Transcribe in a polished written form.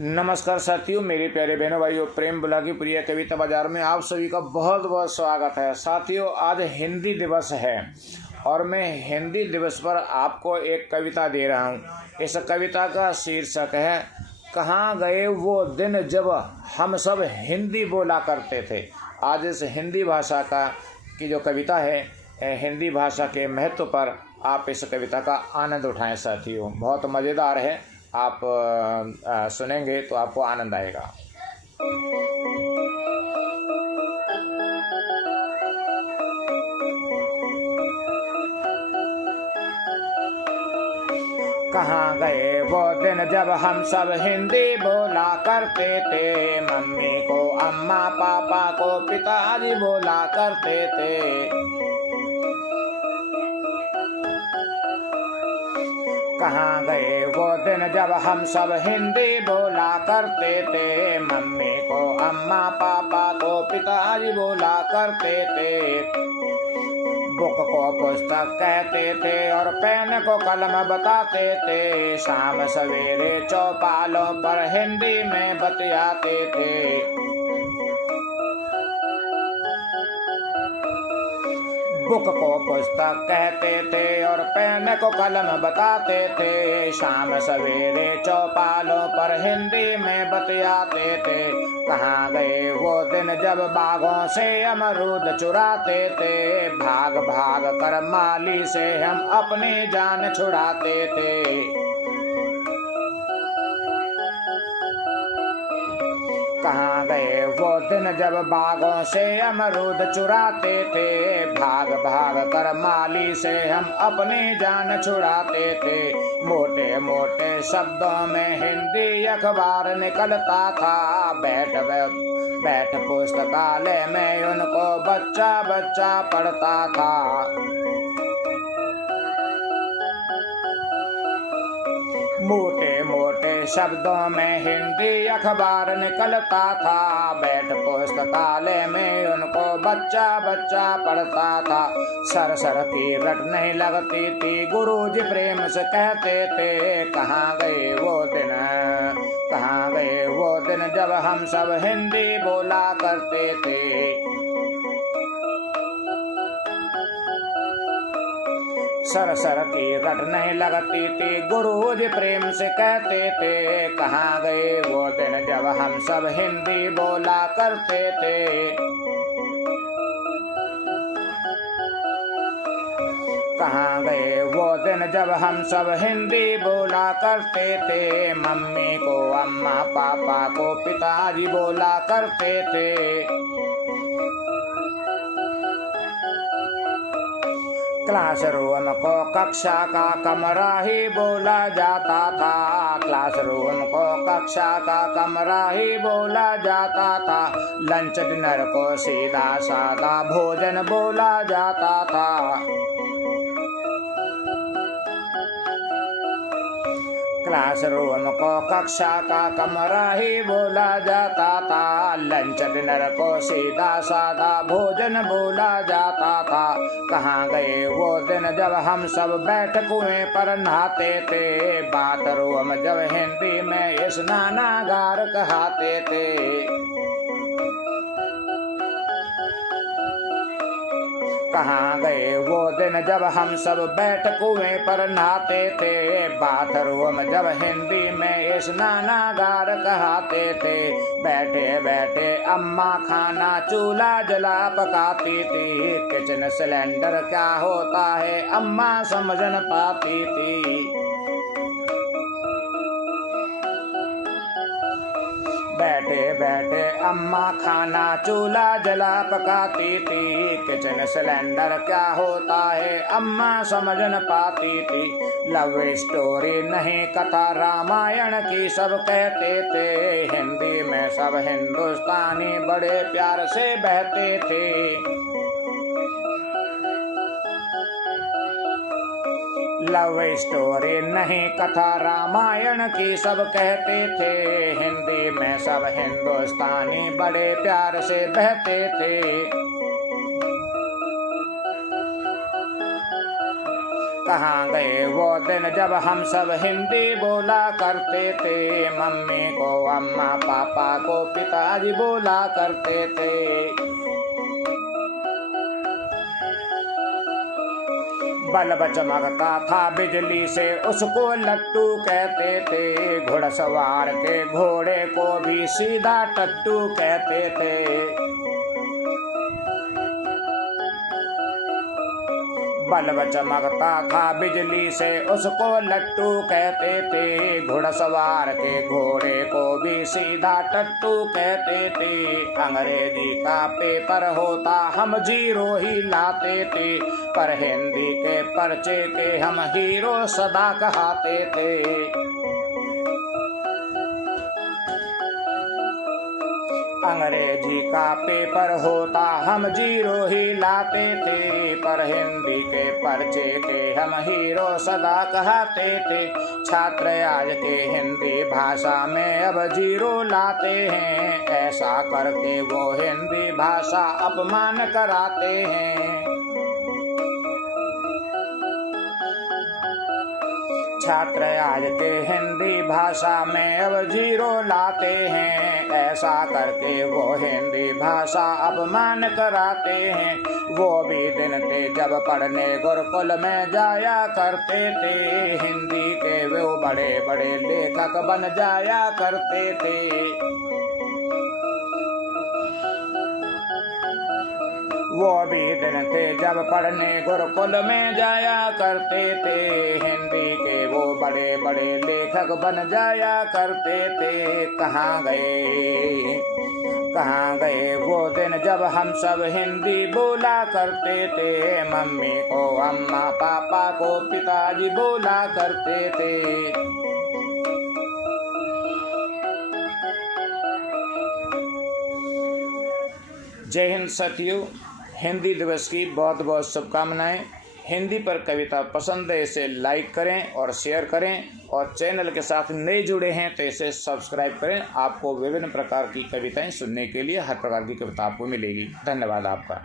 नमस्कार साथियों, मेरे प्यारे बहनों भाइयों, प्रेम बुला की प्रिय कविता बाजार में आप सभी का बहुत बहुत स्वागत है। साथियों, आज हिंदी दिवस है और मैं हिंदी दिवस पर आपको एक कविता दे रहा हूँ। इस कविता का शीर्षक है कहाँ गए वो दिन जब हम सब हिंदी बोला करते थे। आज इस हिंदी भाषा की जो कविता है, हिंदी भाषा के महत्व पर आप इस कविता का आनंद उठाएं। साथियों, बहुत मज़ेदार है, आप सुनेंगे तो आपको आनंद आएगा। कहाँ गए वो दिन जब हम सब हिंदी बोला करते थे, मम्मी को अम्मा, पापा को पिताजी बोला करते थे। कहाँ गए वो दिन जब हम सब हिंदी बोला करते थे, मम्मी को अम्मा, पापा को पिताजी बोला करते थे। बुक को पुस्तक कहते थे और पेन को कलम बताते थे, शाम सवेरे चौपालों पर हिंदी में बतियाते थे। बुक को पुस्तक कहते थे और पेन को कलम बताते थे, शाम सवेरे चौपालों पर हिंदी में बतियाते थे। कहाँ गए वो दिन जब बागों से अमरूद चुराते थे, भाग भाग कर माली से हम अपनी जान छुड़ाते थे। कहाँ गए वो दिन जब बागों से अमरूद चुराते थे, भाग भाग कर माली से हम अपनी जान छुड़ाते थे। मोटे मोटे शब्दों में हिंदी अखबार निकलता था, बैठ पुस्तकालय में उनको बच्चा बच्चा पढ़ता था। मोटे मोटे शब्दों में हिंदी अखबार निकलता था, बैठ पुस्तकालय में उनको बच्चा बच्चा पढ़ता था। सर सर की रट नहीं लगती थी, गुरुजी प्रेम से कहते थे। कहाँ गए वो दिन जब हम सब हिंदी बोला करते थे। सर सर की रट नहीं लगती थी, गुरुजी प्रेम से कहते थे। कहाँ गए वो दिन जब हम सब हिंदी बोला करते थे। कहाँ गए वो दिन जब हम सब हिंदी बोला करते थे, मम्मी को अम्मा, पापा को पिताजी बोला करते थे। क्लासरूम को कक्षा का कमरा ही बोला जाता था, क्लासरूम को कक्षा का कमरा ही बोला जाता था। लंच डिनर को सीधा सादा भोजन बोला जाता था। क्लासरूम को कक्षा का कमरा ही बोला जाता था, लंच डिनर को सीधा सादा भोजन बोला जाता था। कहाँ गए वो दिन जब हम सब बैठ कुएं पर नहाते थे, बाथरूम जब हिंदी में स्नानागार कहते थे। कहाँ गए वो दिन जब हम सब बैठ कुएं पर नहाते थे, बाथरूम जब हिंदी में स्नानागार कहते थे। बैठे बैठे अम्मा खाना चूल्हा जला पकाती थी, किचन सिलेंडर क्या होता है अम्मा समझ न पाती थी। बैठे बैठे अम्मा खाना चूल्हा जला पकाती थी, किचन सिलेंडर क्या होता है अम्मा समझ न पाती थी। लव स्टोरी नहीं कथा रामायण की सब कहते थे, हिंदी में सब हिंदुस्तानी बड़े प्यार से बहते थे। लव स्टोरी नहीं कथा रामायण की सब कहते थे, हिंदी में सब हिंदुस्तानी बड़े प्यार से बहते थे। कहाँ गए वो दिन जब हम सब हिंदी बोला करते थे, मम्मी को अम्मा, पापा को पिताजी बोला करते थे। बल्ब चमकता था बिजली से, उसको लट्टू कहते थे। घुड़सवार के घोड़े को भी सीधा टट्टू कहते थे। बल्ब चमकता था बिजली से, उसको लट्टू कहते थे। घुड़सवार के घोड़े को भी सीधा टट्टू कहते थे। अंग्रेजी का पेपर होता हम जीरो ही लाते थे, पर हिंदी के पर्चे के हम हीरो सदा कहते थे। अंग्रेजी का पेपर होता हम जीरो ही लाते थे, पर हिंदी के पर्चे के हम हीरो सदा कहते थे। छात्र आज के हिंदी भाषा में अब जीरो लाते हैं, ऐसा करके वो हिंदी भाषा अपमान कराते हैं। छात्र आज के हिंदी भाषा में अब जीरो लाते हैं, ऐसा करके वो हिंदी भाषा अपमान कराते हैं। वो भी दिन थे जब पढ़ने गुरुकुल में जाया करते थे, हिंदी के वो बड़े बड़े लेखक बन जाया करते थे। वो भी दिन थे जब पढ़ने गुरुकुल में जाया करते थे, हिंदी के वो बड़े बड़े लेखक बन जाया करते थे। कहाँ गए वो दिन जब हम सब हिंदी बोला करते थे, मम्मी को अम्मा, पापा को पिताजी बोला करते थे। जय हिंद साथियों, हिंदी दिवस की बहुत बहुत शुभकामनाएं। हिंदी पर कविता पसंद है इसे लाइक करें और शेयर करें, और चैनल के साथ नए जुड़े हैं तो इसे सब्सक्राइब करें। आपको विभिन्न प्रकार की कविताएं सुनने के लिए हर प्रकार की कविता आपको मिलेगी। धन्यवाद आपका।